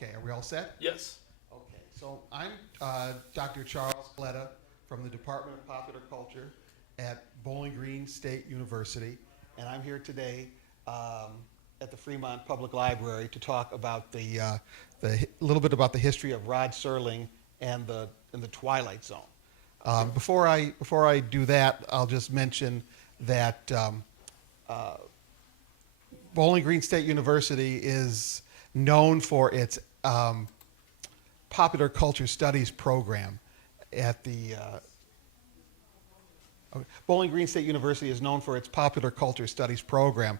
Okay, are we all set? Yes. Okay, so I'm Dr. Charles Coletta from the Department of Popular Culture at Bowling Green State University, and I'm here today at the Fremont Public Library to talk about the little bit about the history of Rod Serling and the Twilight Zone. Before I do that, I'll just mention that Bowling Green State University is known for its popular culture studies program at the Bowling Green State University is known for its popular culture studies program.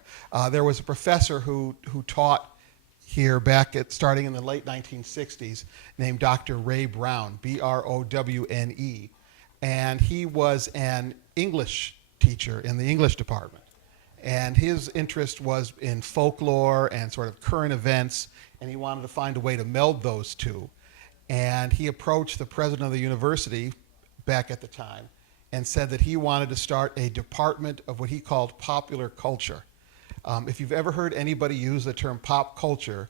There was a professor who taught here starting in the late 1960s named Dr. Ray Brown, Browne, and he was an English teacher in the English department. And his interest was in folklore and sort of current events, and he wanted to find a way to meld those two. And he approached the president of the university back at the time and said that he wanted to start a department of what he called popular culture. If you've ever heard anybody use the term pop culture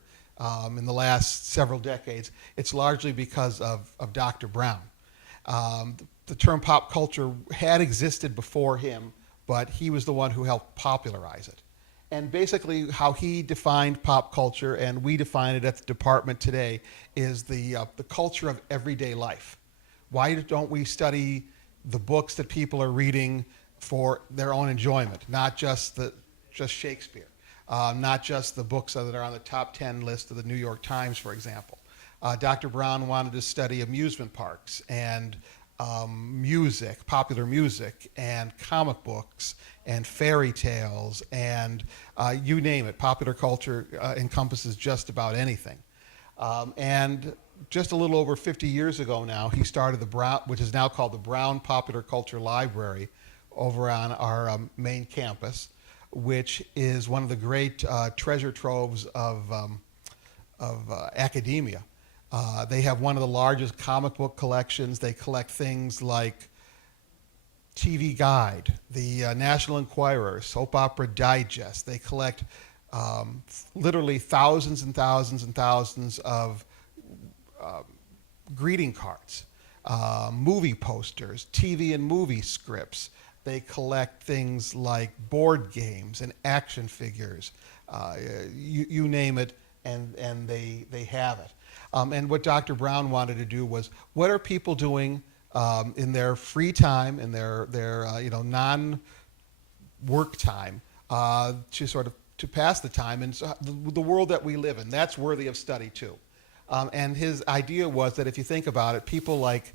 in the last several decades, it's largely because of Dr. Brown. The term pop culture had existed before him, but he was the one who helped popularize it. And basically how he defined pop culture, and we define it at the department today, is the culture of everyday life. Why don't we study the books that people are reading for their own enjoyment, not just Shakespeare, not just the books that are on the top 10 list of the New York Times, for example. Dr. Brown wanted to study amusement parks and music, popular music, and comic books, and fairy tales, and you name it. Popular culture encompasses just about anything. And just a little over 50 years ago now, he started the Brown, which is now called the Brown Popular Culture Library, over on our main campus, which is one of the great treasure troves of academia. They have one of the largest comic book collections. They collect things like TV Guide, the National Enquirer, Soap Opera Digest. They collect literally thousands and thousands and thousands of greeting cards, movie posters, TV and movie scripts. They collect things like board games and action figures, you name it, and they have it. And what Dr. Brown wanted to do was, what are people doing in their free time, in their non-work time, to pass the time in the world that we live in. That's worthy of study too. And his idea was that if you think about it, people like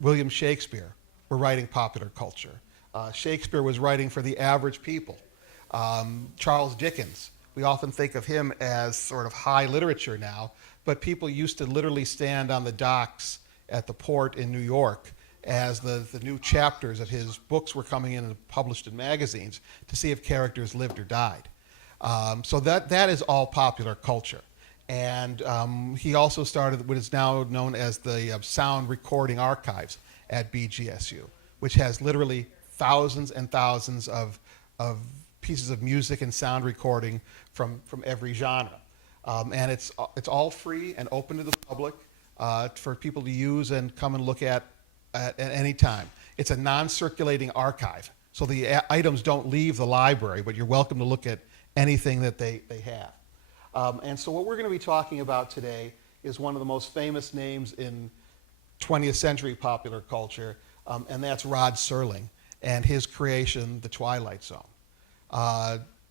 William Shakespeare were writing popular culture. Shakespeare was writing for the average people. Charles Dickens, we often think of him as sort of high literature now, but people used to literally stand on the docks at the port in New York as the new chapters of his books were coming in and published in magazines to see if characters lived or died. So that is all popular culture. And he also started what is now known as the Sound Recording Archives at BGSU, which has literally thousands and thousands of pieces of music and sound recording from every genre. And it's all free and open to the public for people to use and come and look at any time. It's a non-circulating archive, so the items don't leave the library, but you're welcome to look at anything that they have. And so what we're going to be talking about today is one of the most famous names in 20th century popular culture, and that's Rod Serling and his creation, The Twilight Zone.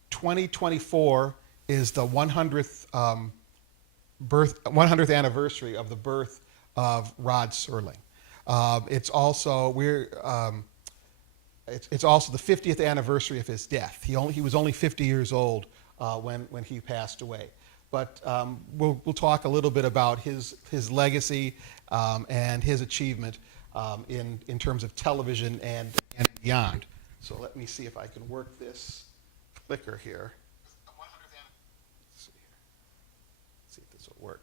2024 is the 100th anniversary of the birth of Rod Serling. It's also it's also the 50th anniversary of his death. He was only 50 years old when he passed away. But we'll talk a little bit about his legacy and his achievement in terms of television and beyond. So let me see if I can work this clicker here. Let's see here. Let's see if this will work.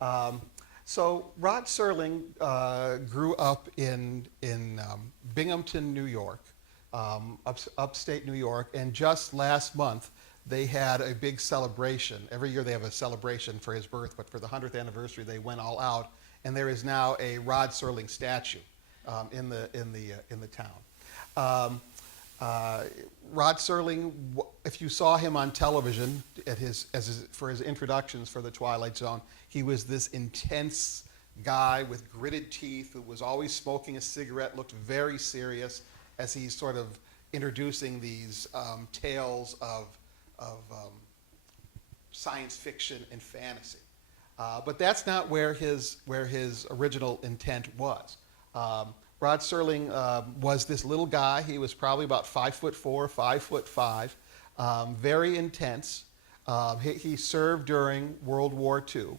Um, so Rod Serling grew up in Binghamton, New York, upstate New York, and just last month they had a big celebration. Every year they have a celebration for his birth, but for the 100th anniversary they went all out, and there is now a Rod Serling statue in the town. Um, uh, Rod Serling, if you saw him on television for his introductions for the Twilight Zone, he was this intense guy with gritted teeth who was always smoking a cigarette, looked very serious as he's sort of introducing these tales of science fiction and fantasy. But that's not where his original intent was. Rod Serling was this little guy. He was probably about 5'4", 5'5", very intense. He served during World War II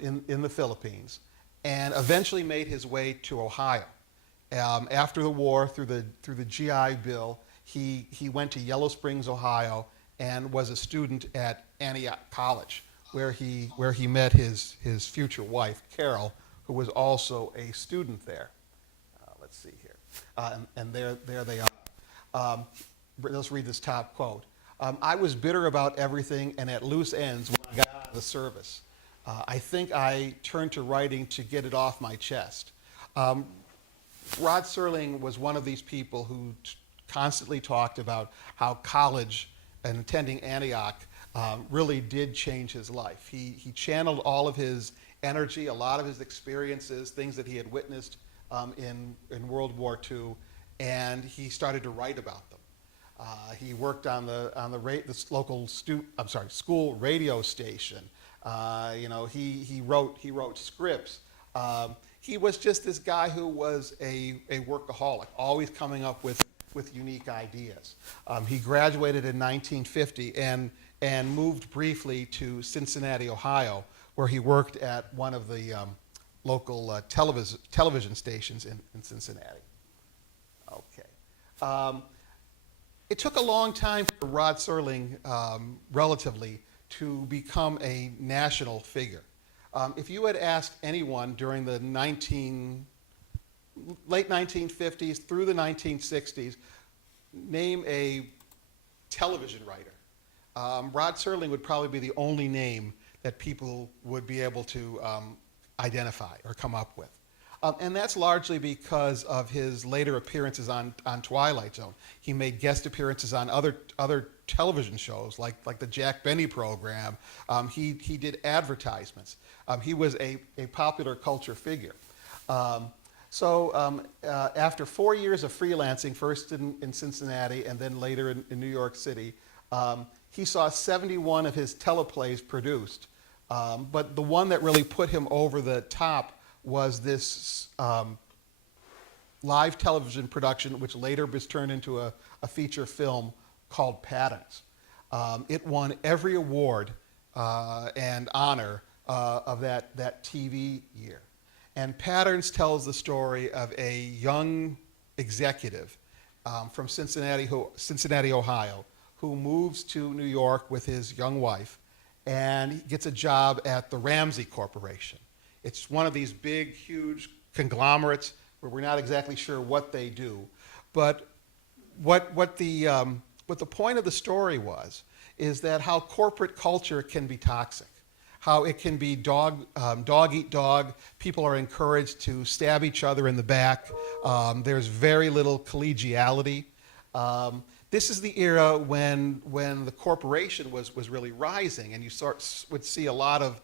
in the Philippines, and eventually made his way to Ohio. After the war, through the GI Bill, he went to Yellow Springs, Ohio, and was a student at Antioch College, where he met his future wife, Carol, who was also a student there. Let's see here. And there they are. Let's read this top quote. I was bitter about everything and at loose ends when I got out of the service. I think I turned to writing to get it off my chest. Rod Serling was one of these people who constantly talked about how college and attending Antioch really did change his life. He channeled all of his energy, a lot of his experiences, things that he had witnessed in World War II, and he started to write about them. He worked on the local school radio station. He wrote scripts. He was just this guy who was a workaholic, always coming up with unique ideas. He graduated in 1950 and moved briefly to Cincinnati, Ohio, where he worked at one of the local television stations in Cincinnati. Okay. It took a long time for Rod Serling, relatively, to become a national figure. If you had asked anyone during the late 1950s through the 1960s, name a television writer, Rod Serling would probably be the only name that people would be able to identify or come up with. And that's largely because of his later appearances on Twilight Zone. He made guest appearances on other television shows like the Jack Benny program. He did advertisements. He was a popular culture figure. After 4 years of freelancing, first in Cincinnati and then later in New York City, he saw 71 of his teleplays produced. But the one that really put him over the top was this live television production, which later was turned into a feature film called Patterns. It won every award and honor of that TV year. And Patterns tells the story of a young executive from Cincinnati, Ohio, who moves to New York with his young wife and gets a job at the Ramsey Corporation. It's one of these big, huge conglomerates where we're not exactly sure what they do. But what the point of the story is that how corporate culture can be toxic, how it can be dog eat dog. People are encouraged to stab each other in the back. There's very little collegiality. This is the era when the corporation was really rising, and you would see a lot of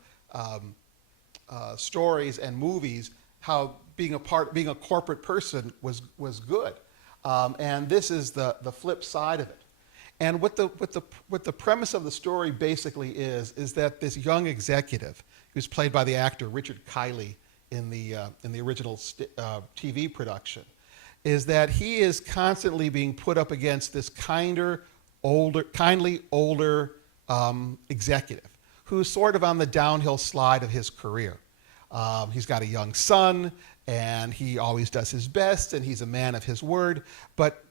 stories and movies how being a corporate person was good, and this is the flip side of it. And what the premise of the story basically is that this young executive, who's played by the actor Richard Kiley in the original TV production, is that he is constantly being put up against this kindly older executive who's sort of on the downhill slide of his career. He's got a young son, and he always does his best, and he's a man of his word, but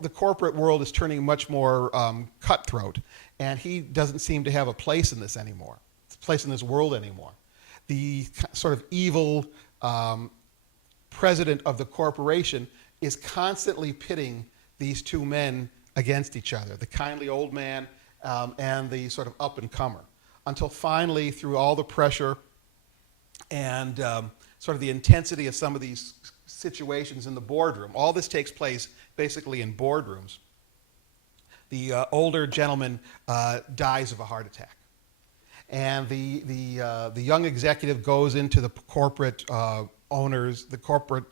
the corporate world is turning much more cutthroat, and he doesn't seem to have a place in this anymore. place in this world anymore. The sort of evil president of the corporation is constantly pitting these two men against each other, the kindly old man and the sort of up-and-comer, until finally, through all the pressure and sort of the intensity of some of these situations in the boardroom, all this takes place basically in boardrooms, the older gentleman dies of a heart attack. And the young executive goes into the corporate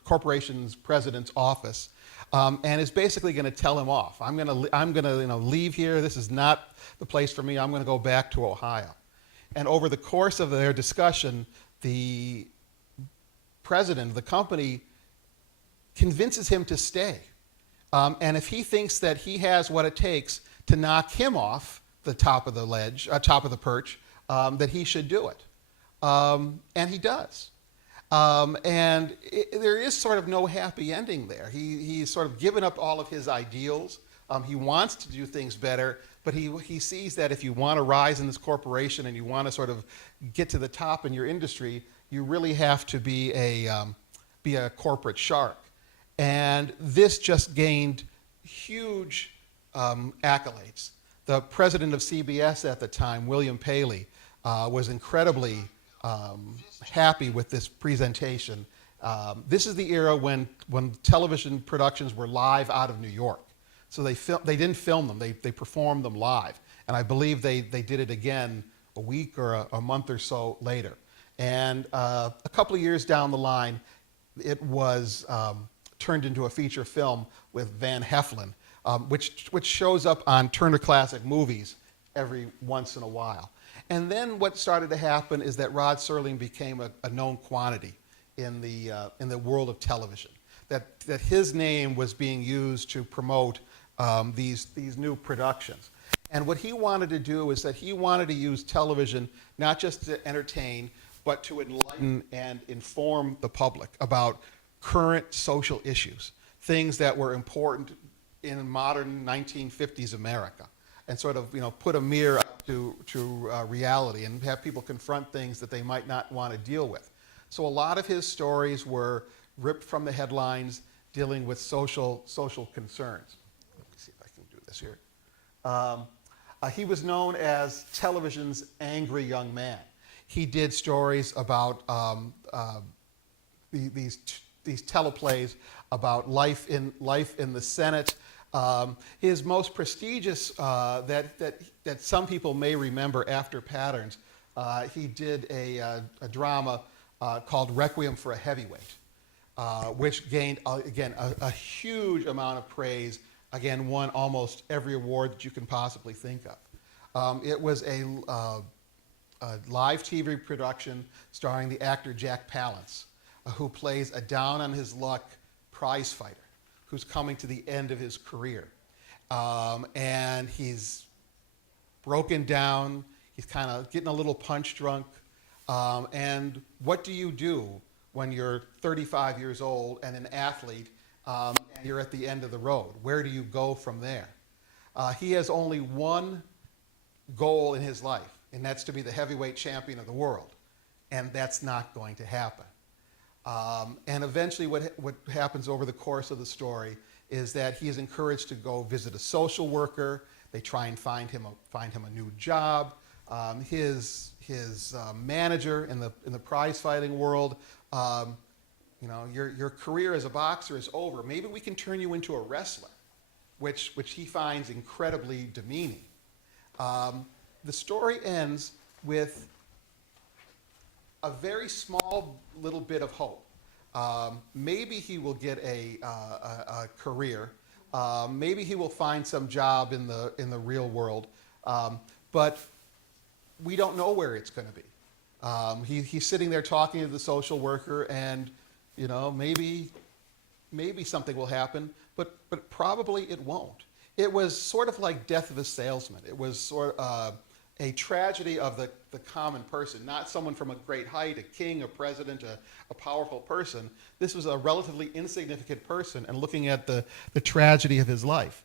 corporation's president's office, and is basically going to tell him off. I'm going to leave here. This is not the place for me. I'm going to go back to Ohio. And over the course of their discussion, the president of the company convinces him to stay. And if he thinks that he has what it takes to knock him off the top of the ledge, top of the perch, that he should do it. And he does. There is sort of no happy ending there. He's sort of given up all of his ideals. He wants to do things better, but he sees that if you want to rise in this corporation and you want to sort of get to the top in your industry, you really have to be a corporate shark. And this just gained huge accolades. The president of CBS at the time, William Paley, was incredibly happy with this presentation. This is the era when television productions were live out of New York. So they didn't film them, they performed them live. And I believe they did it again a week or a month or so later. And a couple of years down the line, it was turned into a feature film with Van Heflin, which shows up on Turner Classic Movies every once in a while. And then what started to happen is that Rod Serling became a known quantity in the world of television. That his name was being used to promote these new productions. And what he wanted to do is that he wanted to use television not just to entertain, but to enlighten and inform the public about current social issues, things that were important in modern 1950s America, and sort of put a mirror up to reality and have people confront things that they might not want to deal with. So a lot of his stories were ripped from the headlines, dealing with social concerns. Let me see if I can do this here. He was known as television's angry young man. He did stories about these teleplays about life in the Senate. His most prestigious, that some people may remember after Patterns, he did a drama called Requiem for a Heavyweight, which gained, again, a huge amount of praise. Again, won almost every award that you can possibly think of. It was a live TV production starring the actor Jack Palance, who plays a down-on-his-luck prize fighter who's coming to the end of his career. And he's broken down, he's kind of getting a little punch drunk. And what do you do when you're 35 years old and an athlete and you're at the end of the road? Where do you go from there? He has only one goal in his life, and that's to be the heavyweight champion of the world. And that's not going to happen. And eventually what happens over the course of the story is that he is encouraged to go visit a social worker. They try and find him a new job. His manager in the prize fighting world, your career as a boxer is over. Maybe we can turn you into a wrestler, which he finds incredibly demeaning. The story ends with a very small little bit of hope. Maybe he will get a career. Maybe he will find some job in the real world. But we don't know where it's going to be. He's sitting there talking to the social worker, and maybe something will happen, but probably it won't. It was sort of like Death of a Salesman. It was sort of a tragedy of the common person, not someone from a great height, a king, a president, a powerful person. This was a relatively insignificant person, and looking at the tragedy of his life.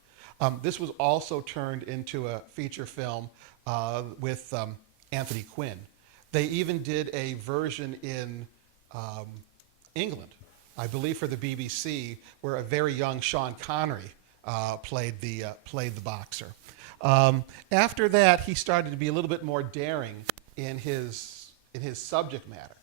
This was also turned into a feature film with Anthony Quinn, They even did a version in um, England, I believe for the BBC, where a very young Sean Connery played the boxer. After that, he started to be a little bit more daring in his subject matter.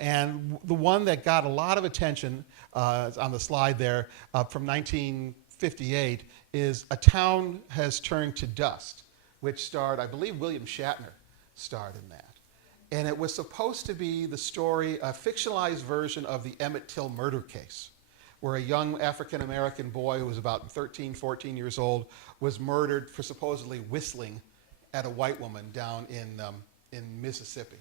And the one that got a lot of attention on the slide there from 1958 is A Town Has Turned to Dust, which starred, I believe, William Shatner starred in that. And it was supposed to be the story, a fictionalized version of the Emmett Till murder case, where a young African-American boy who was about 13, 14 years old was murdered for supposedly whistling at a white woman down in Mississippi.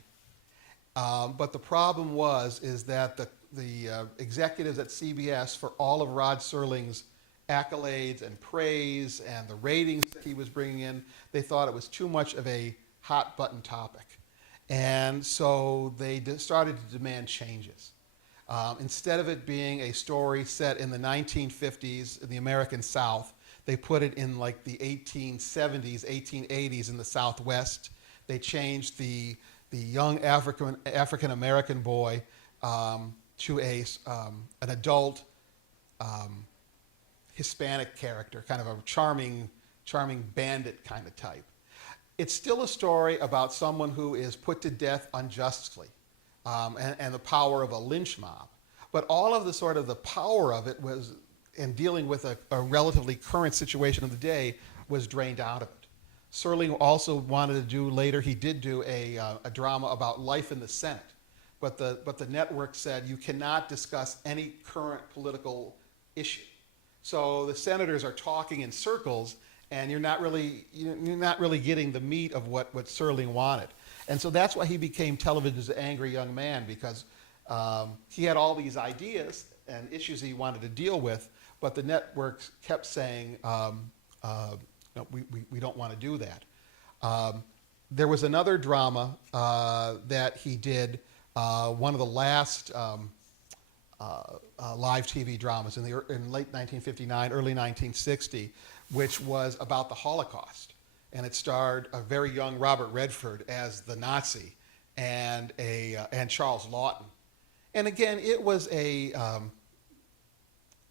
But the problem is that the executives at CBS, for all of Rod Serling's accolades and praise and the ratings that he was bringing in, they thought it was too much of a hot button topic. And so they started to demand changes. Instead of it being a story set in the 1950s in the American South, they put it in like the 1870s, 1880s in the Southwest. They changed the young African American boy to an adult Hispanic character, kind of a charming bandit kind of type. It's still a story about someone who is put to death unjustly, and the power of a lynch mob. But all of the sort of the power of it was, in dealing with a relatively current situation of the day, was drained out of it. Serling also wanted to do later, he did do a drama about life in the Senate. But the network said you cannot discuss any current political issue. So the senators are talking in circles, and you're not really getting the meat of what Serling wanted. And so that's why he became television's angry young man, because he had all these ideas and issues he wanted to deal with, but the networks kept saying, no, we don't want to do that. There was another drama that he did, one of the last live TV dramas in late 1959, early 1960, which was about the Holocaust. And it starred a very young Robert Redford as the Nazi and Charles Lawton. And again, it was a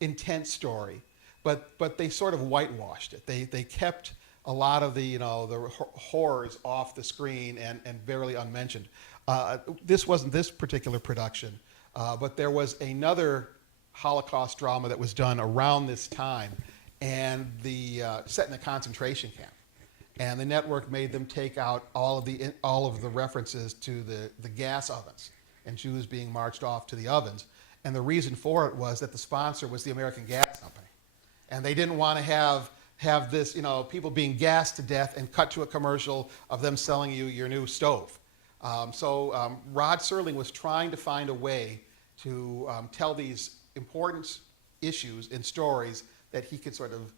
intense story, but they sort of whitewashed it. They kept a lot of the horrors off the screen and barely unmentioned. This wasn't this particular production, but there was another Holocaust drama that was done around this time, and set in a concentration camp. And the network made them take out all of the references to the gas ovens and Jews being marched off to the ovens. And the reason for it was that the sponsor was the American Gas Company. And they didn't want to have this, people being gassed to death and cut to a commercial of them selling you your new stove. So Rod Serling was trying to find a way to tell these important issues in stories that he could sort of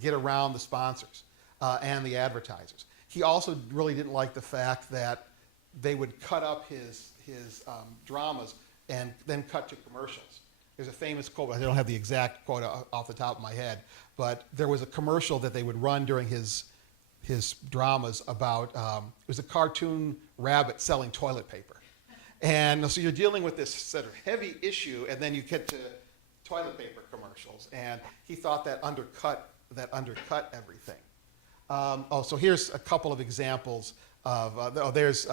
get around the sponsors and the advertisers. He also really didn't like the fact that they would cut up his dramas and then cut to commercials. There's a famous quote, I don't have the exact quote off the top of my head, but there was a commercial that they would run during his dramas about, it was a cartoon rabbit selling toilet paper. And so you're dealing with this sort of heavy issue, and then you get to toilet paper commercials, and he thought that undercut everything. So here's a couple of examples of, there's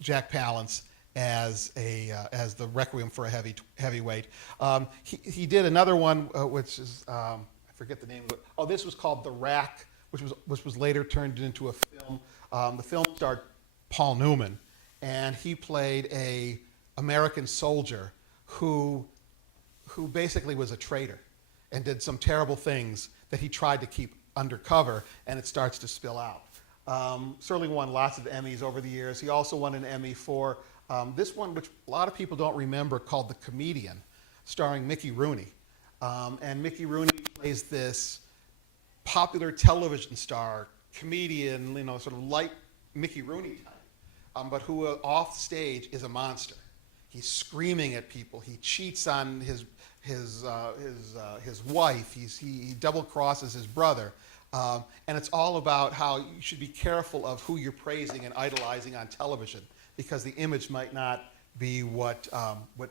Jack Palance as the Requiem for a Heavyweight. He did another one, which is, I forget the name of it. Oh, this was called The Rack, which was later turned into a film. The film starred Paul Newman, and he played a American soldier who basically was a traitor and did some terrible things that he tried to keep undercover, and it starts to spill out. Serling won lots of Emmys over the years. He also won an Emmy for this one, which a lot of people don't remember, called The Comedian, starring Mickey Rooney. And Mickey Rooney plays this popular television star, comedian, sort of light Mickey Rooney type, but who off stage is a monster. He's screaming at people. He cheats on his wife. He double crosses his brother. And it's all about how you should be careful of who you're praising and idolizing on television, because the image might not be what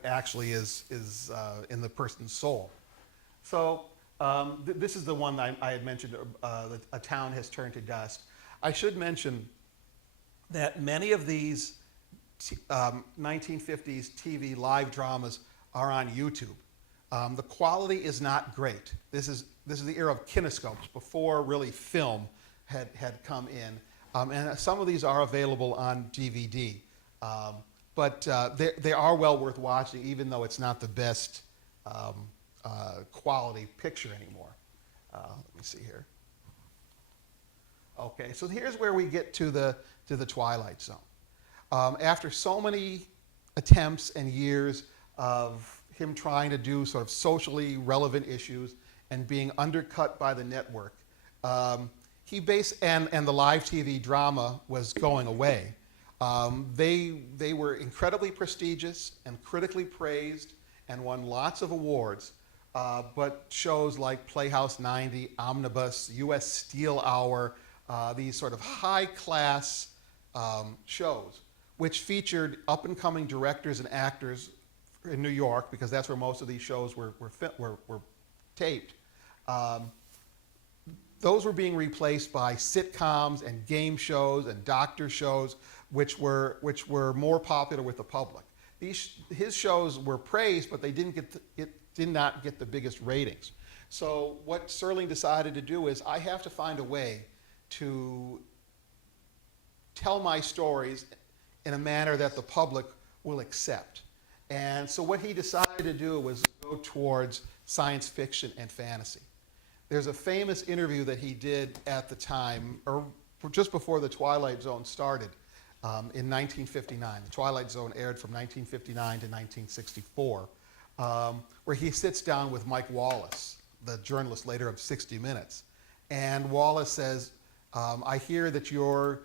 actually is in the person's soul. So this is the one I had mentioned, that A Town Has Turned to Dust. I should mention that many of these 1950s TV live dramas are on YouTube. The quality is not great. This is the era of kinescopes, before really film had come in. And some of these are available on DVD. But they are well worth watching, even though it's not the best quality picture anymore. Let me see here. Okay, so here's where we get to the Twilight Zone. After so many attempts and years of him trying to do sort of socially relevant issues and being undercut by the network, and the live TV drama was going away. They were incredibly prestigious and critically praised and won lots of awards, but shows like Playhouse 90, Omnibus, U.S. Steel Hour, these sort of high-class shows, which featured up-and-coming directors and actors in New York, because that's where most of these shows were taped. Those were being replaced by sitcoms and game shows and doctor shows, which were more popular with the public. His shows were praised, but they did not get the biggest ratings. So what Serling decided to do is, I have to find a way to tell my stories in a manner that the public will accept. And so what he decided to do was go towards science fiction and fantasy. There's a famous interview that he did at the time, or just before the Twilight Zone started, in 1959. The Twilight Zone aired from 1959 to 1964, where he sits down with Mike Wallace, the journalist later of 60 Minutes. And Wallace says, I hear that you're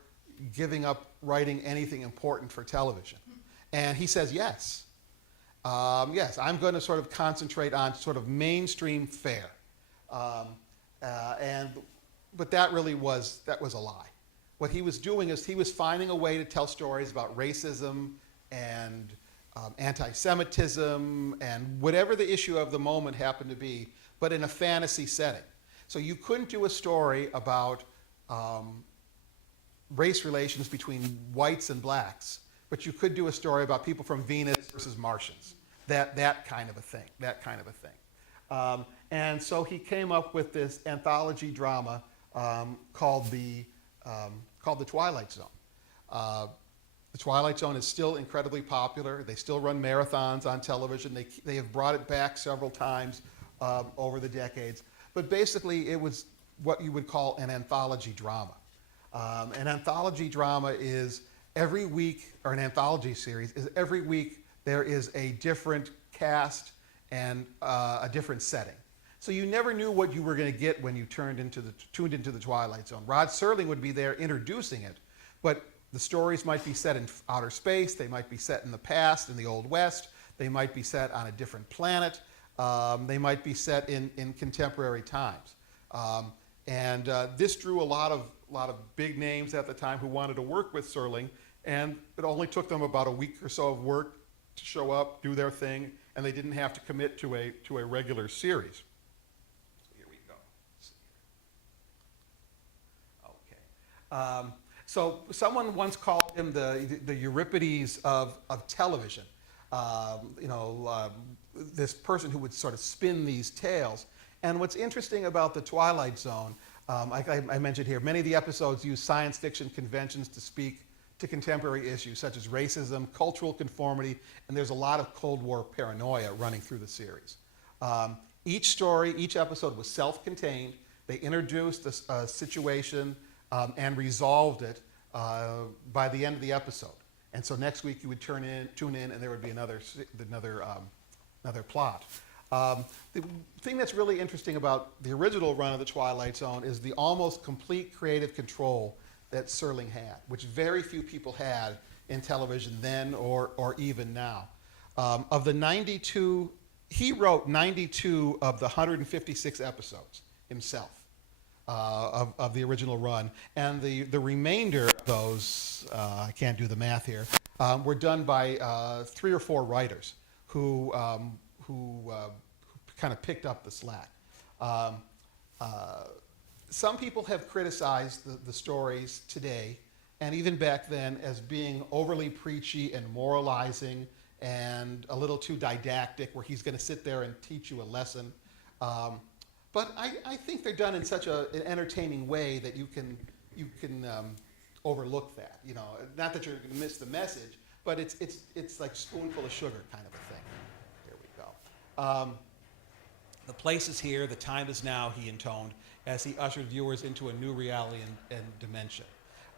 giving up writing anything important for television. And he says, yes. Yes, I'm going to sort of concentrate on sort of mainstream fare. But that really was a lie. What he was doing is he was finding a way to tell stories about racism and anti-Semitism and whatever the issue of the moment happened to be, but in a fantasy setting. So you couldn't do a story about race relations between whites and blacks, but you could do a story about people from Venus versus Martians. That kind of a thing. And so he came up with this anthology drama called the Twilight Zone. The Twilight Zone is still incredibly popular. They still run marathons on television. They have brought it back several times over the decades. But basically, it was what you would call an anthology drama. An anthology drama is every week, or an anthology series is every week there is a different cast and a different setting. So you never knew what you were going to get when you tuned into the Twilight Zone. Rod Serling would be there introducing it, but the stories might be set in outer space, they might be set in the past, in the Old West, they might be set on a different planet, they might be set in contemporary times. This drew a lot of big names at the time who wanted to work with Serling, and it only took them about a week or so of work to show up, do their thing, and they didn't have to commit to a regular series. So here we go. Okay. So someone once called him the Euripides of television. This person who would sort of spin these tales. And what's interesting about the Twilight Zone, I mentioned here, many of the episodes use science fiction conventions to speak to contemporary issues such as racism, cultural conformity, and there's a lot of Cold War paranoia running through the series. Each episode was self-contained. They introduced a situation and resolved it by the end of the episode. And so next week you would tune in, and there would be another plot. The thing that's really interesting about the original run of the Twilight Zone is the almost complete creative control that Serling had, which very few people had in television then or even now. Of the 92, he wrote 92 of the 156 episodes himself. of the original run. And the remainder of those, I can't do the math here, were done by 3 or 4 writers who kind of picked up the slack. Um, some people have criticized the stories today, and even back then, as being overly preachy and moralizing and a little too didactic, where he's going to sit there and teach you a lesson. But I think they're done in such an entertaining way that you can overlook that. You know, not that you're going to miss the message, but it's like spoonful of sugar kind of a thing. Here we go. The place is here, the time is now, he intoned, as he ushered viewers into a new reality and dimension.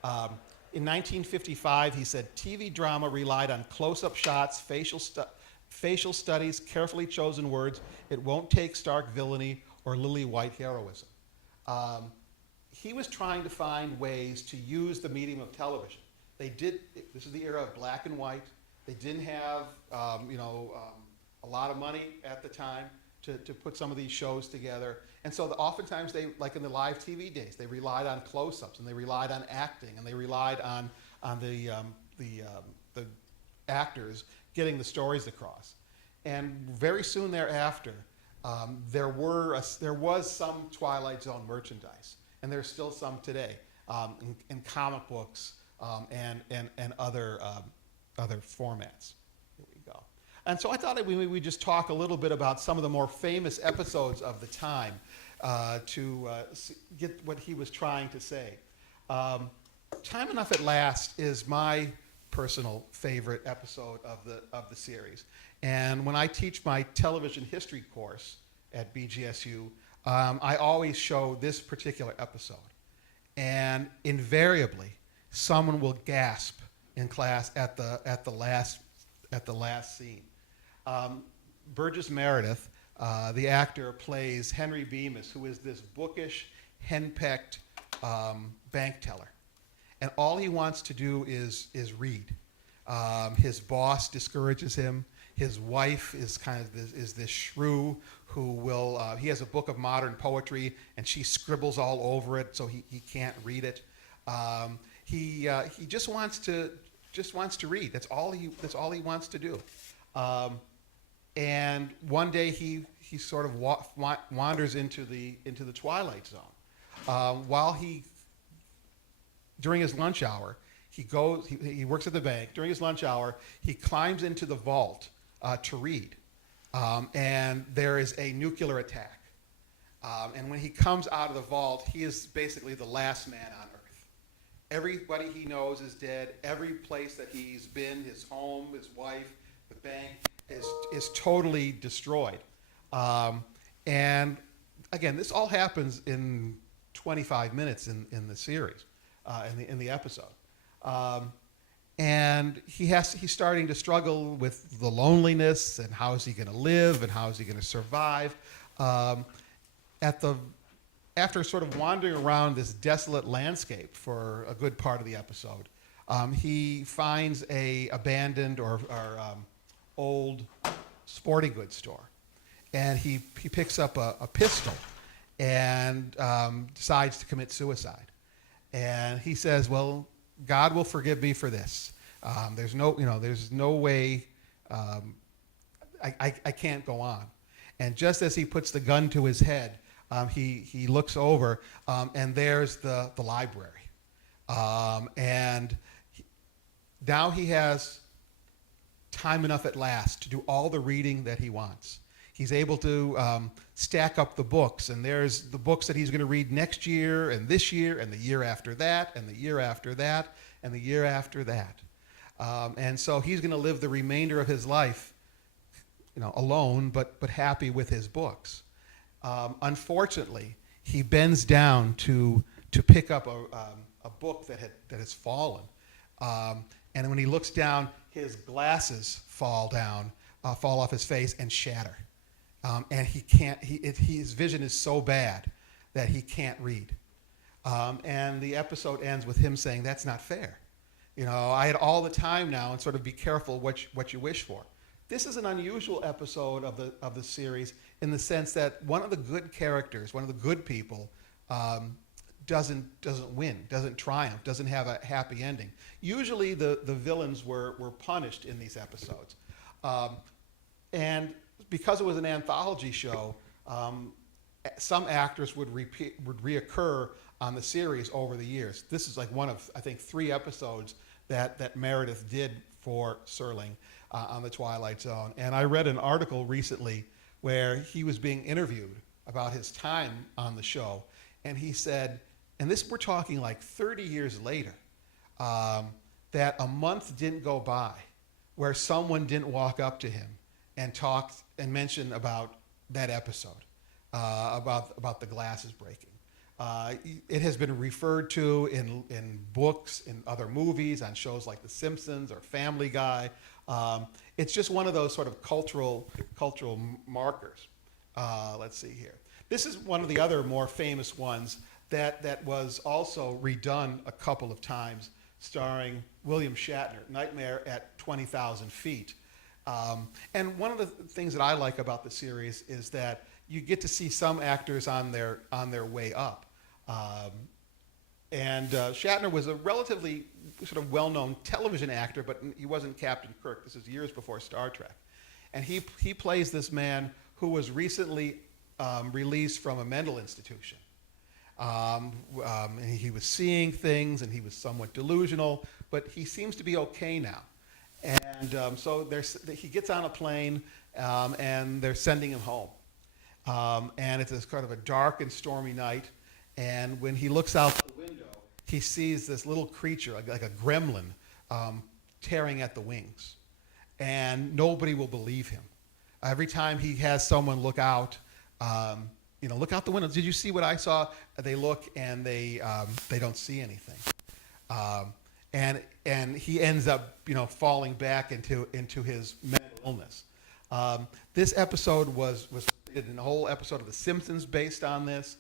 In 1955, he said, TV drama relied on close-up shots, facial studies, carefully chosen words. It won't take stark villainy or lily-white heroism. He was trying to find ways to use the medium of television. This is the era of black and white. They didn't have, a lot of money at the time to put some of these shows together. And so oftentimes they, like in the live TV days, they relied on close-ups and they relied on acting and they relied on the actors getting the stories across. And very soon thereafter, there was some Twilight Zone merchandise, and there's still some today in comic books and other formats. Here we go. And so I thought that we'd just talk a little bit about some of the more famous episodes of the time to get what he was trying to say. Time Enough at Last is my personal favorite episode of the series. And when I teach my television history course at BGSU, I always show this particular episode. And invariably, someone will gasp in class at the last scene. Burgess Meredith, the actor, plays Henry Bemis, who is this bookish, henpecked bank teller. And all he wants to do is read. His boss discourages him. His wife is kind of this shrew who will, he has a book of modern poetry and she scribbles all over it so he can't read it. He just wants to read. That's all he wants to do. And one day he sort of wanders into the Twilight Zone. During his lunch hour, he works at the bank. During his lunch hour, he climbs into the vault to read. And there is a nuclear attack. And when he comes out of the vault, he is basically the last man on Earth. Everybody he knows is dead. Every place that he's been, his home, his wife, the bank, is totally destroyed. And again, this all happens in 25 minutes in the series, in the episode. And he's starting to struggle with the loneliness and how is he going to live and how is he going to survive. After sort of wandering around this desolate landscape for a good part of the episode, he finds a abandoned or old sporting goods store, and he picks up a pistol and decides to commit suicide. And he says, "Well, God will forgive me for this. There's no way. I can't go on." And just as he puts the gun to his head, he looks over, and there's the library. And now he has time enough at last to do all the reading that he wants. He's able to stack up the books, and there's the books that he's going to read next year, and this year, and the year after that, and the year after that, and the year after that. And so he's going to live the remainder of his life, alone, but happy with his books. Unfortunately, he bends down to pick up a book that has fallen, and when he looks down, his glasses fall off his face and shatter. And he can't. His vision is so bad that he can't read. And the episode ends with him saying, "That's not fair. I had all the time now, and sort of be careful what you wish for." This is an unusual episode of the series in the sense that one of the good characters, one of the good people, doesn't win, doesn't triumph, doesn't have a happy ending. Usually the villains were punished in these episodes. Um, and because it was an anthology show, some actors would reoccur on the series over the years. This is like one of, I think, 3 episodes that Meredith did for Serling on the Twilight Zone. And I read an article recently where he was being interviewed about his time on the show, and he said, and this we're talking like 30 years later, that a month didn't go by where someone didn't walk up to him and talk and mention about that episode, about the glasses breaking. It has been referred to in books, in other movies, on shows like The Simpsons or Family Guy. It's just one of those sort of cultural markers. Let's see here. This is one of the other more famous ones that was also redone a couple of times, starring William Shatner, Nightmare at 20,000 Feet. And one of the things that I like about the series is that you get to see some actors on their way up. And Shatner was a relatively sort of well-known television actor, but he wasn't Captain Kirk. This is years before Star Trek. And he plays this man who was recently released from a mental institution. And he was seeing things, and he was somewhat delusional, but he seems to be okay now. And so he gets on a plane, and they're sending him home. And it's this kind of a dark and stormy night. And when he looks out the window, he sees this little creature, like a gremlin, tearing at the wings. And nobody will believe him. Every time he has someone look out, look out the window. Did you see what I saw? They look and they don't see anything. And he ends up, falling back into his mental illness. This episode was a whole episode of The Simpsons based on this.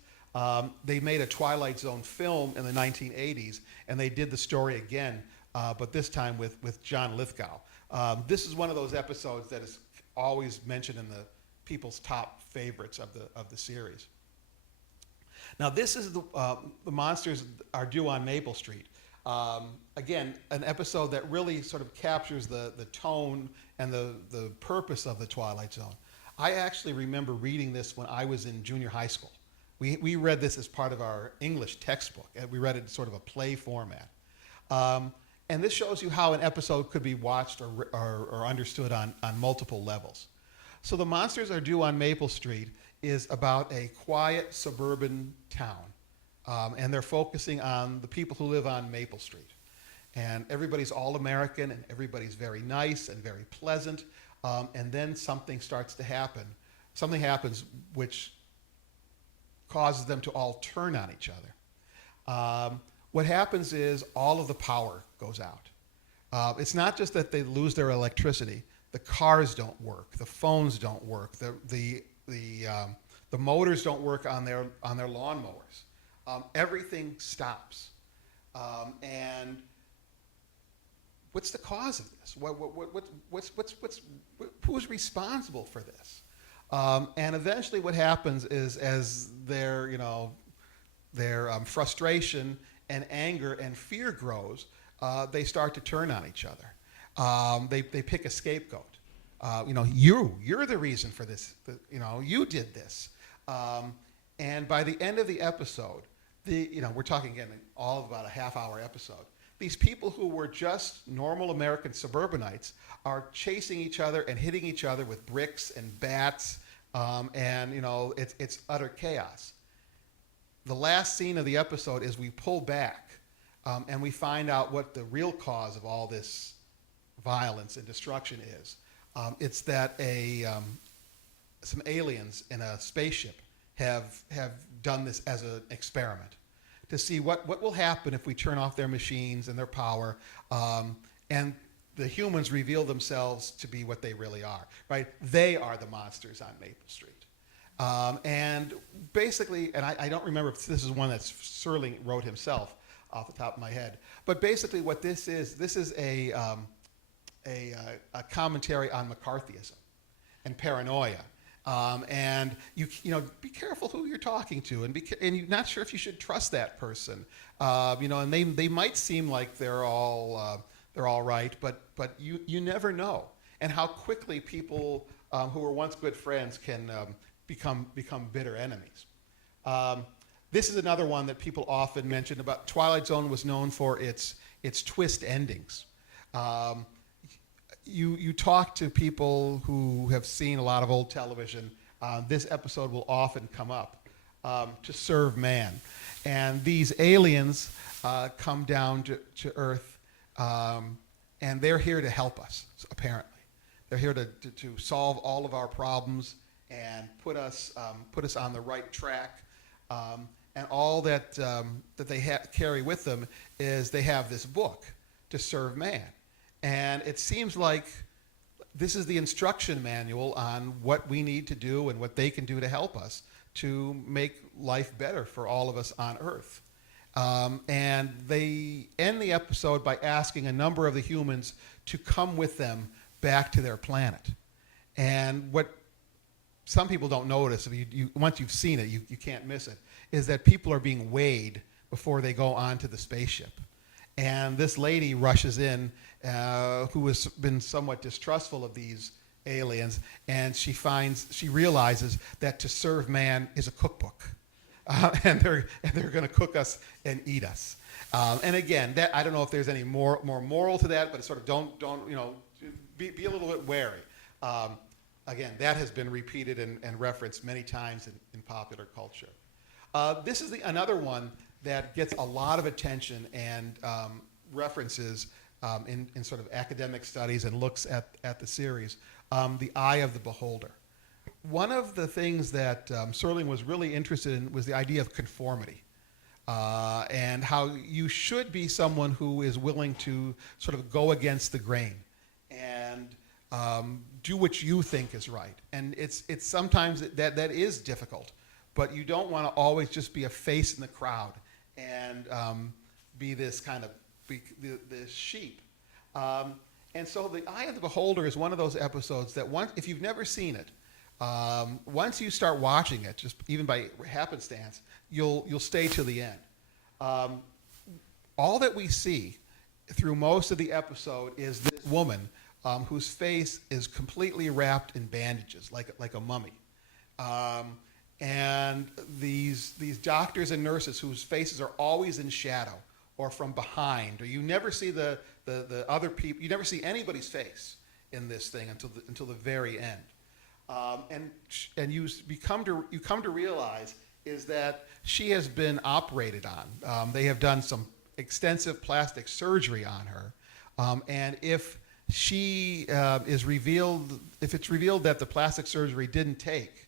They made a Twilight Zone film in the 1980s, and they did the story again, but this time with John Lithgow. This is one of those episodes that is always mentioned in the people's top favorites of the series. Now, this is the Monsters Are Due on Maple Street. Again, an episode that really sort of captures the tone and the purpose of the Twilight Zone. I actually remember reading this when I was in junior high school. We read this as part of our English textbook. We read it in sort of a play format. And this shows you how an episode could be watched or understood on multiple levels. So The Monsters Are Due on Maple Street is about a quiet suburban town. And they're focusing on the people who live on Maple Street. And everybody's all American, and everybody's very nice and very pleasant. And then something starts to happen. Something happens which causes them to all turn on each other. What happens is all of the power goes out. It's not just that they lose their electricity. The cars don't work. The phones don't work. The motors don't work on their lawnmowers. Everything stops. And what's the cause of this? Who's responsible for this? And eventually, what happens is, as their frustration and anger and fear grows, they start to turn on each other. They pick a scapegoat. You're the reason for this. You did this. And by the end of the episode, we're talking again all of about a half-hour episode. These people who were just normal American suburbanites are chasing each other and hitting each other with bricks and bats, and it's utter chaos. The last scene of the episode is we pull back, and we find out what the real cause of all this violence and destruction is. It's that some aliens in a spaceship have done this as an experiment to see what will happen if we turn off their machines and their power, and the humans reveal themselves to be what they really are, right? They are the monsters on Maple Street. And basically, and I don't remember if this is one that Serling wrote himself off the top of my head, but basically what this is a commentary on McCarthyism and paranoia. And be careful who you're talking to, and you're not sure if you should trust that person. And they might seem like they're all right, but you never know, and how quickly people who were once good friends can become bitter enemies. This is another one that people often mention about. Twilight Zone was known for its twist endings. You talk to people who have seen a lot of old television, this episode will often come up, To Serve Man. And these aliens come down to Earth, and they're here to help us, apparently. They're here to solve all of our problems and put us on the right track. And all that they carry with them is they have this book, To Serve Man. And it seems like this is the instruction manual on what we need to do and what they can do to help us to make life better for all of us on Earth. And they end the episode by asking a number of the humans to come with them back to their planet. And what some people don't notice, once you've seen it, you can't miss it, is that people are being weighed before they go onto the spaceship. And this lady rushes in, who has been somewhat distrustful of these aliens, and she realizes that To Serve Man is a cookbook, and they're going to cook us and eat us. And again, that I don't know if there's any more moral to that, but it's sort of don't be a little bit wary. Again, that has been repeated and referenced many times in popular culture. This is another one that gets a lot of attention and references in sort of academic studies and looks at the series, The Eye of the Beholder. One of the things that Serling was really interested in was the idea of conformity, and how you should be someone who is willing to sort of go against the grain and do what you think is right. And it's sometimes that is difficult, but you don't want to always just be a face in the crowd and be this kind of this sheep. And so The Eye of the Beholder is one of those episodes that if you've never seen it, once you start watching it, just even by happenstance, you'll stay to the end. All that we see through most of the episode is this woman whose face is completely wrapped in bandages, like a mummy. And these doctors and nurses whose faces are always in shadow or from behind, or you never see the other people, you never see anybody's face in this thing until the very end. And you come to realize is that she has been operated on. They have done some extensive plastic surgery on her, and if it's revealed that the plastic surgery didn't take,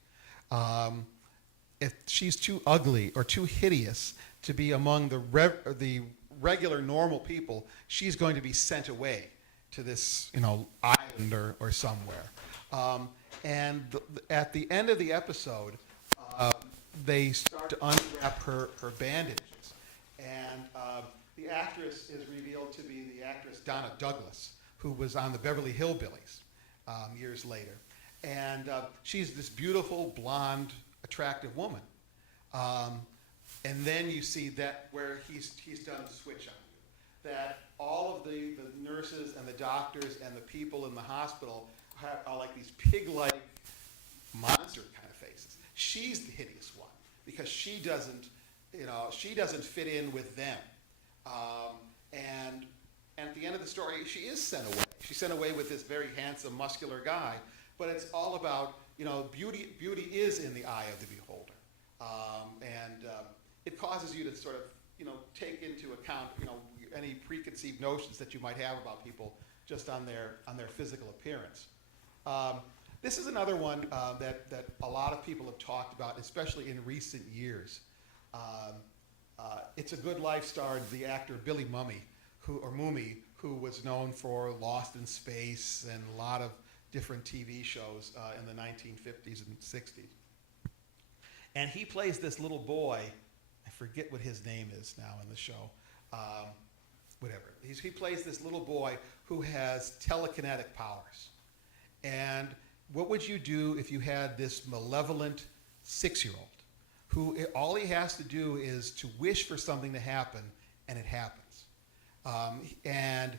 if she's too ugly or too hideous to be among the regular normal people, she's going to be sent away to this island or somewhere. And at the end of the episode, they start to unwrap her bandages, and the actress is revealed to be the actress Donna Douglas, who was on the Beverly Hillbillies years later. And she's this beautiful, blonde, attractive woman. And then you see that where he's done the switch on you. That all of the nurses and the doctors and the people in the hospital are like these pig-like monster kind of faces. She's the hideous one because she doesn't fit in with them. And at the end of the story, she is sent away. She's sent away with this very handsome, muscular guy. But it's all about, beauty. Beauty is in the eye of the beholder, and it causes you to sort of, take into account, any preconceived notions that you might have about people just on their physical appearance. This is another one that a lot of people have talked about, especially in recent years. It's a Good Life starred the actor Billy Mumy, who was known for Lost in Space and a lot of different TV shows in the 1950s and 60s. And he plays this little boy, I forget what his name is now in the show, whatever. He plays this little boy who has telekinetic powers. And what would you do if you had this malevolent 6-year-old who all he has to do is to wish for something to happen, and it happens. And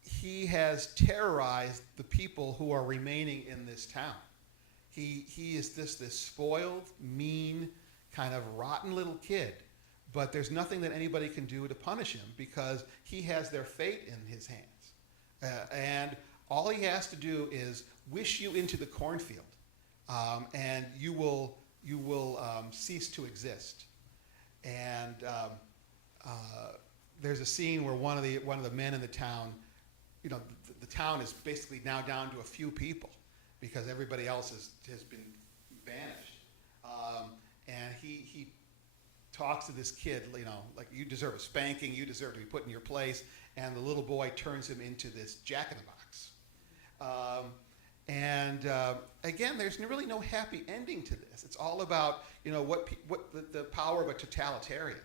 he has terrorized the people who are remaining in this town. He is this spoiled, mean, kind of rotten little kid, but there's nothing that anybody can do to punish him because he has their fate in his hands. And all he has to do is wish you into the cornfield, and you will cease to exist. And there's a scene where one of the men in the town, the town is basically now down to a few people because everybody else has been banished. And he talks to this kid, like, you deserve a spanking, you deserve to be put in your place. And the little boy turns him into this jack-in-the-box. Again, there's really no happy ending to this. It's all about what the power of a totalitarian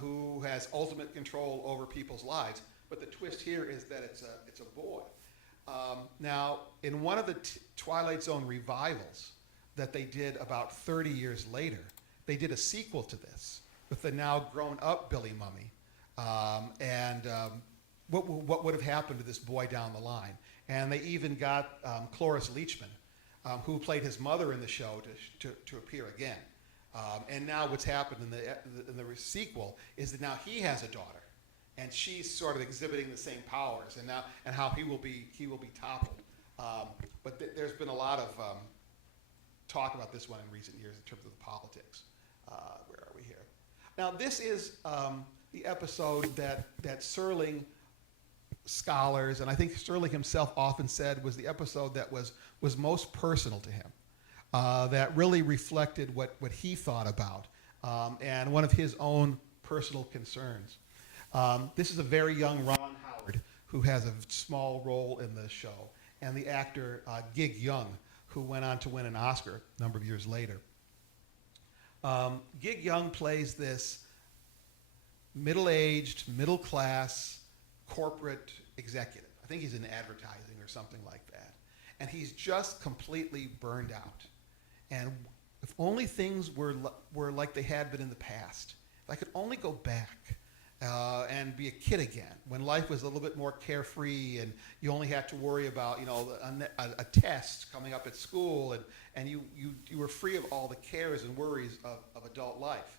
who has ultimate control over people's lives. But the twist here is that it's a boy. Now, in one of the Twilight Zone revivals that they did about 30 years later, they did a sequel to this with the now grown-up Billy Mumy, what would have happened to this boy down the line. And they even got Cloris Leachman, who played his mother in the show, to appear again. And now what's happened in the sequel is that now he has a daughter, and she's sort of exhibiting the same powers, and how he will be toppled. But there's been a lot of talk about this one in recent years in terms of the politics. Where are we here? Now this is the episode that Serling scholars, and I think Serling himself often said, was the episode that was most personal to him, that really reflected what he thought about, and one of his own personal concerns. This is a very young Ron Howard who has a small role in the show, and the actor Gig Young, who went on to win an Oscar a number of years later. Gig Young plays this middle-aged, middle-class corporate executive. I think he's in advertising or something like that. And he's just completely burned out. And if only things were like they had been in the past, if I could only go back and be a kid again, when life was a little bit more carefree and you only had to worry about a test coming up at school, and you were free of all the cares and worries of adult life.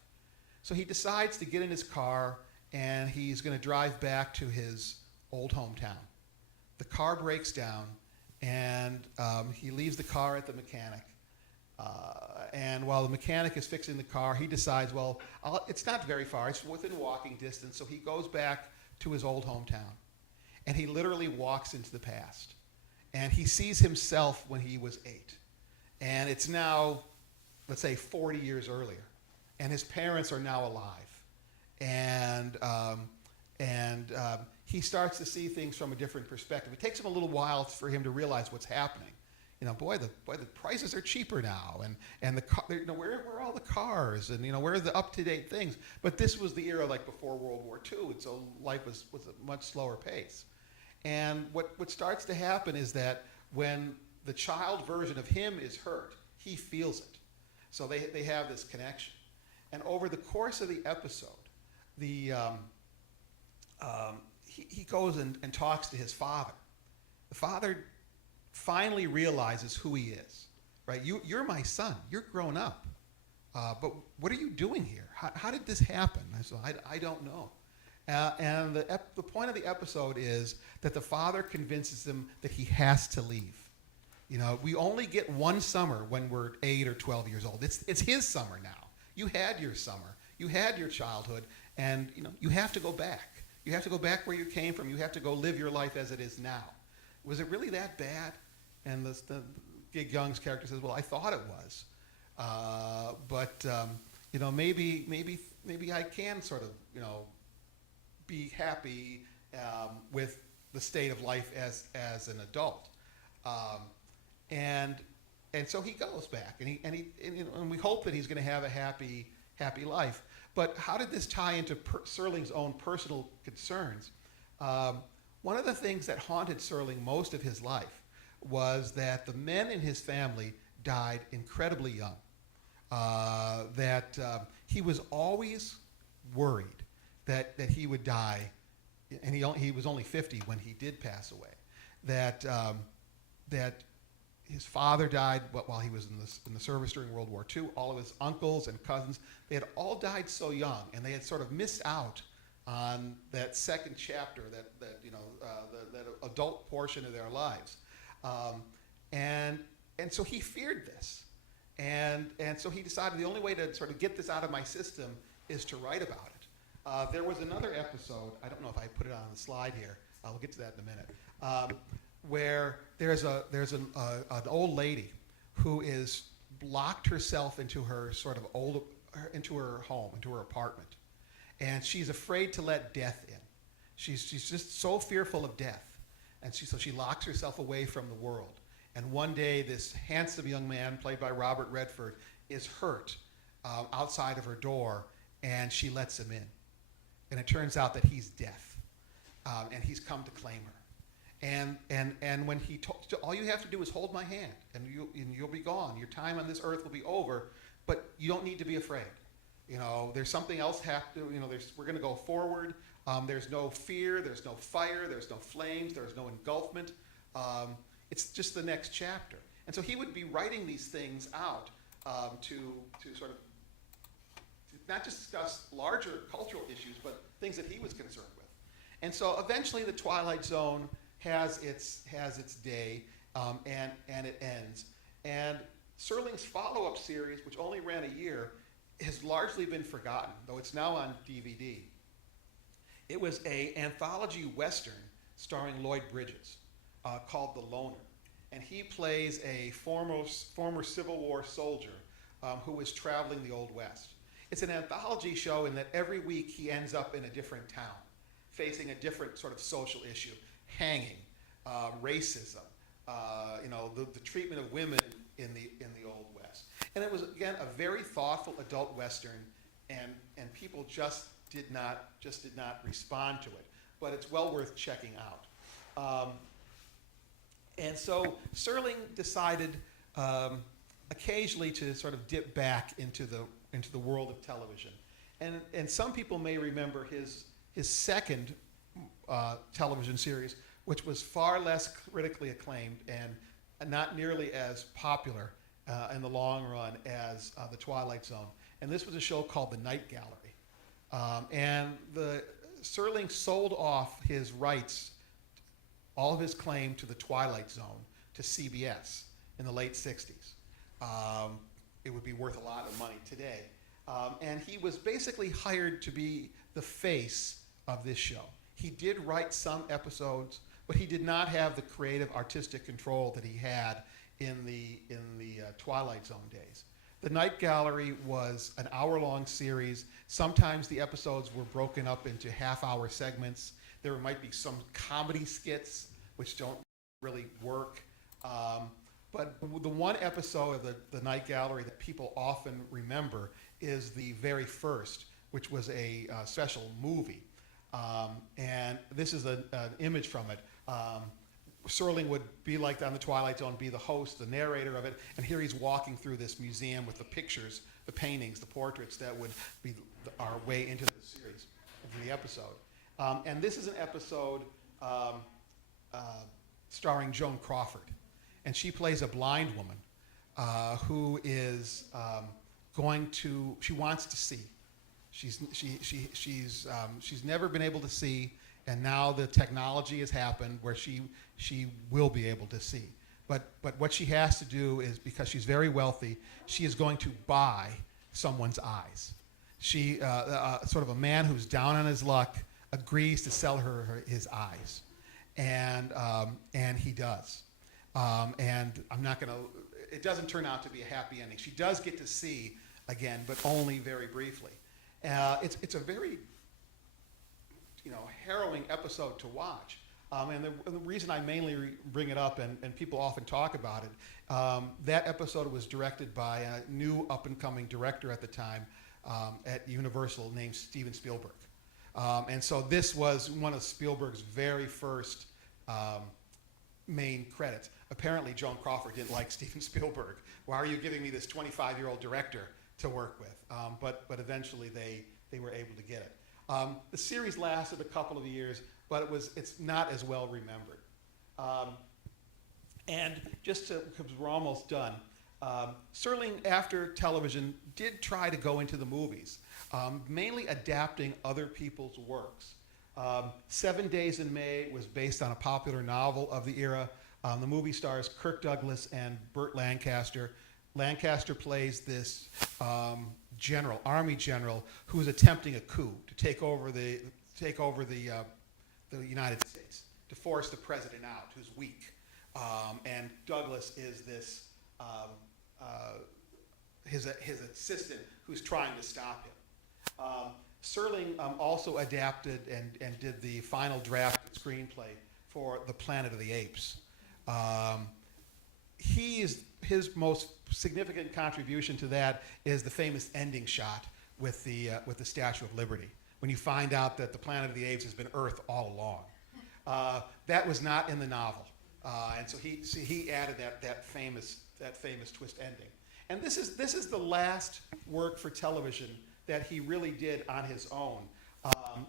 So he decides to get in his car and he's going to drive back to his old hometown. The car breaks down, and he leaves the car at the mechanic. And while the mechanic is fixing the car, he decides, well, it's not very far. It's within walking distance. So he goes back to his old hometown. And he literally walks into the past. And he sees himself when he was 8. And it's now, let's say, 40 years earlier. And his parents are now alive. And he starts to see things from a different perspective. It takes him a little while for him to realize what's happening. Boy, the prices are cheaper now, and the car, where are all the cars, and where are the up-to-date things? But this was the era like before World War II, and so life was a much slower pace. And what starts to happen is that when the child version of him is hurt, he feels it. So they have this connection. And over the course of the episode, he goes and talks to his father. The father finally realizes who he is, right? You're my son. You're grown up. But what are you doing here? How did this happen? I don't know. And the point of the episode is that the father convinces him that he has to leave. We only get one summer when we're 8 or 12 years old. It's his summer now. You had your summer. You had your childhood. And you have to go back. You have to go back where you came from. You have to go live your life as it is now. Was it really that bad? And the Gig Young's character says, well, I thought it was. But maybe I can sort of, be happy with the state of life as an adult. And so he goes back, and we hope that he's going to have a happy life. But how did this tie into Serling's own personal concerns? One of the things that haunted Serling most of his life was that the men in his family died incredibly young. He was always worried that he would die, and he was only 50 when he did pass away. That his father died while he was in the service during World War II. All of his uncles and cousins, they had all died so young, and they had sort of missed out on that second chapter, that adult portion of their lives, and so he feared this, and so he decided the only way to sort of get this out of my system is to write about it. There was another episode. I don't know if I put it on the slide here. We'll get to that in a minute. Where there's an old lady who is locked herself into her into her home, into her apartment, and she's afraid to let death in. She's just so fearful of death, and so she locks herself away from the world. And one day, this handsome young man, played by Robert Redford, is hurt outside of her door, and she lets him in. And it turns out that he's deaf, and he's come to claim her. And when he told, all you have to do is hold my hand, and you'll be gone. Your time on this earth will be over, but you don't need to be afraid. There's something else we're going to go forward. There's no fear, there's no fire, there's no flames, there's no engulfment. It's just the next chapter. And so he would be writing these things out to sort of not just discuss larger cultural issues, but things that he was concerned with. And so eventually the Twilight Zone has its day, and it ends. And Serling's follow-up series, which only ran a year, has largely been forgotten, though it's now on DVD. It was an anthology Western starring Lloyd Bridges called The Loner. And he plays a former Civil War soldier who is traveling the Old West. It's an anthology show in that every week he ends up in a different town, facing a different sort of social issue: hanging, racism, the treatment of women in the Old West. And it was, again, a very thoughtful adult Western, and people just did not respond to it. But it's well worth checking out. And so Serling decided occasionally to sort of dip back into the world of television. And some people may remember his second television series, which was far less critically acclaimed and not nearly as popular in the long run as The Twilight Zone. And this was a show called The Night Gallery. And Serling sold off his rights, all of his claim to The Twilight Zone, to CBS in the late 60s. It would be worth a lot of money today. And he was basically hired to be the face of this show. He did write some episodes, but he did not have the creative, artistic control that he had in the Twilight Zone days. The Night Gallery was an hour-long series. Sometimes the episodes were broken up into half-hour segments. There might be some comedy skits, which don't really work. But the one episode of the Night Gallery that people often remember is the very first, which was a special movie. And this is an image from it. Serling would be like on The Twilight Zone, be the host, the narrator of it, and here he's walking through this museum with the pictures, the paintings, the portraits that would be our way into the series, into the episode. And this is an episode starring Joan Crawford. And she plays a blind woman who is she wants to see. She's never been able to see, and now the technology has happened where she will be able to see. But what she has to do is, because she's very wealthy, she is going to buy someone's eyes. She sort of a man who's down on his luck agrees to sell her his eyes, and he does. And I'm not going to. It doesn't turn out to be a happy ending. She does get to see again, but only very briefly. It's a very harrowing episode to watch. And the reason I mainly bring it up, and people often talk about it, that episode was directed by a new up-and-coming director at the time at Universal named Steven Spielberg. And so this was one of Spielberg's very first main credits. Apparently, Joan Crawford didn't like Steven Spielberg. Why are you giving me this 25-year-old director to work with? But eventually they were able to get it. The series lasted a couple of years, but it's not as well remembered. And just to, because we're almost done, Serling, after television, did try to go into the movies, mainly adapting other people's works. 7 Days in May was based on a popular novel of the era. The movie stars Kirk Douglas and Burt Lancaster. Lancaster plays this army general, who is attempting a coup to take over the United States, to force the president out, who's weak. And Douglas is this his assistant who's trying to stop him. Serling also adapted and did the final draft screenplay for The Planet of the Apes. His most significant contribution to that is the famous ending shot with the Statue of Liberty, when you find out that the Planet of the Apes has been Earth all along. That was not in the novel, and so he added that famous twist ending. And this is the last work for television that he really did on his own,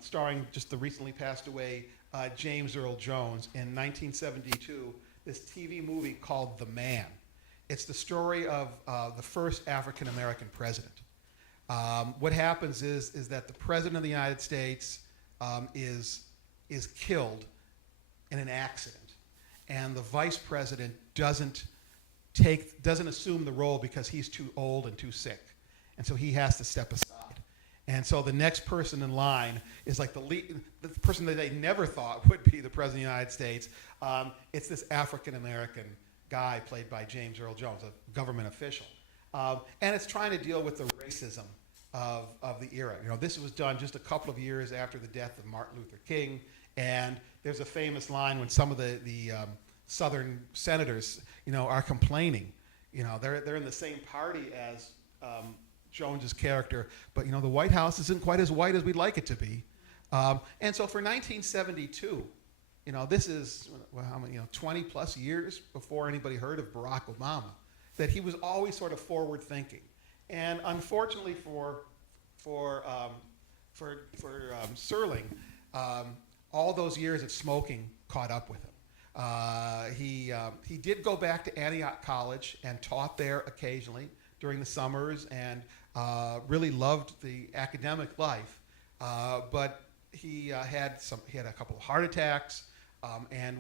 starring just the recently passed away James Earl Jones in 1972. This TV movie called The Man. It's the story of the first African American president. What happens is that the president of the United States is killed in an accident, and the vice president doesn't assume the role because he's too old and too sick, and so he has to step aside. And so the next person in line is like the person that they never thought would be the president of the United States. It's this African American guy played by James Earl Jones, a government official, and it's trying to deal with the racism of the era. You know, this was done just a couple of years after the death of Martin Luther King, and there's a famous line when some of the Southern senators, are complaining. They're in the same party as Jones's character, but the White House isn't quite as white as we'd like it to be. And so for 1972, this is 20 plus years before anybody heard of Barack Obama, that he was always sort of forward thinking. And unfortunately for Serling, all those years of smoking caught up with him. He did go back to Antioch College and taught there occasionally during the summers, and really loved the academic life. But he had a couple of heart attacks, and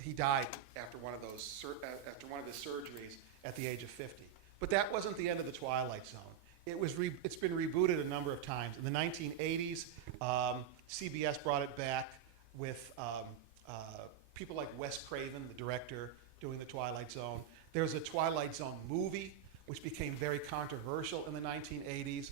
he died after one of his surgeries at the age of 50. But that wasn't the end of the Twilight Zone. It's been rebooted a number of times. In the 1980s, CBS brought it back with people like Wes Craven, the director, doing the Twilight Zone. There's a Twilight Zone movie, which became very controversial in the 1980s,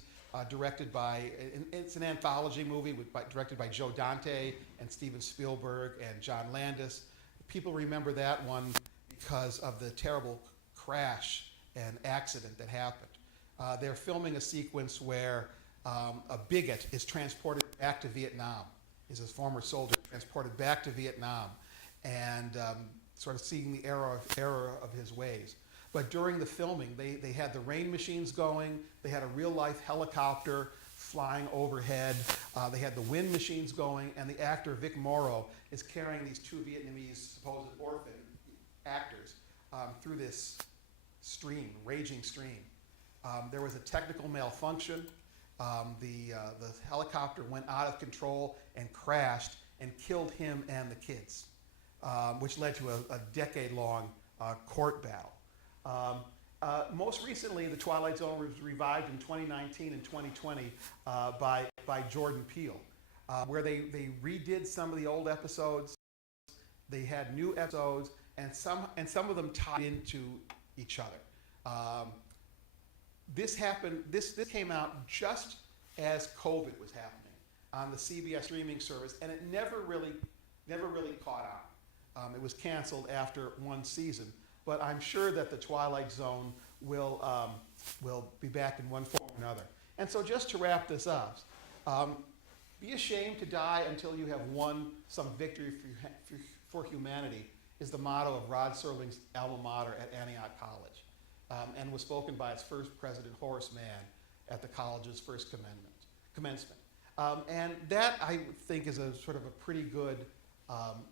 it's an anthology movie directed by Joe Dante and Steven Spielberg and John Landis. People remember that one because of the terrible crash and accident that happened. They're filming a sequence where a bigot is transported back to Vietnam. He's a former soldier transported back to Vietnam, and sort of seeing the error of his ways. But during the filming, they had the rain machines going, they had a real-life helicopter flying overhead, they had the wind machines going, and the actor Vic Morrow is carrying these two Vietnamese supposed orphan actors through this raging stream. There was a technical malfunction. The helicopter went out of control and crashed and killed him and the kids, which led to a decade-long court battle. Most recently, the Twilight Zone was revived in 2019 and 2020 by Jordan Peele, where they redid some of the old episodes. They had new episodes, and some of them tied into each other. This came out just as COVID was happening on the CBS streaming service, and it never really caught on. It was canceled after one season, but I'm sure that the Twilight Zone will be back in one form or another. And so just to wrap this up, Be ashamed to die until you have won some victory for humanity is the motto of Rod Serling's alma mater at Antioch College, and was spoken by its first president, Horace Mann, at the college's first commencement. And that, I think, is a sort of a pretty good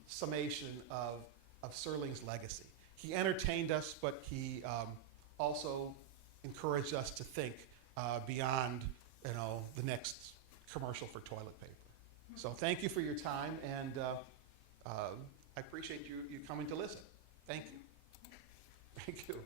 summation of Serling's legacy. He entertained us, but he also encouraged us to think beyond, the next commercial for toilet paper. So thank you for your time, and I appreciate you coming to listen. Thank you. Thank you.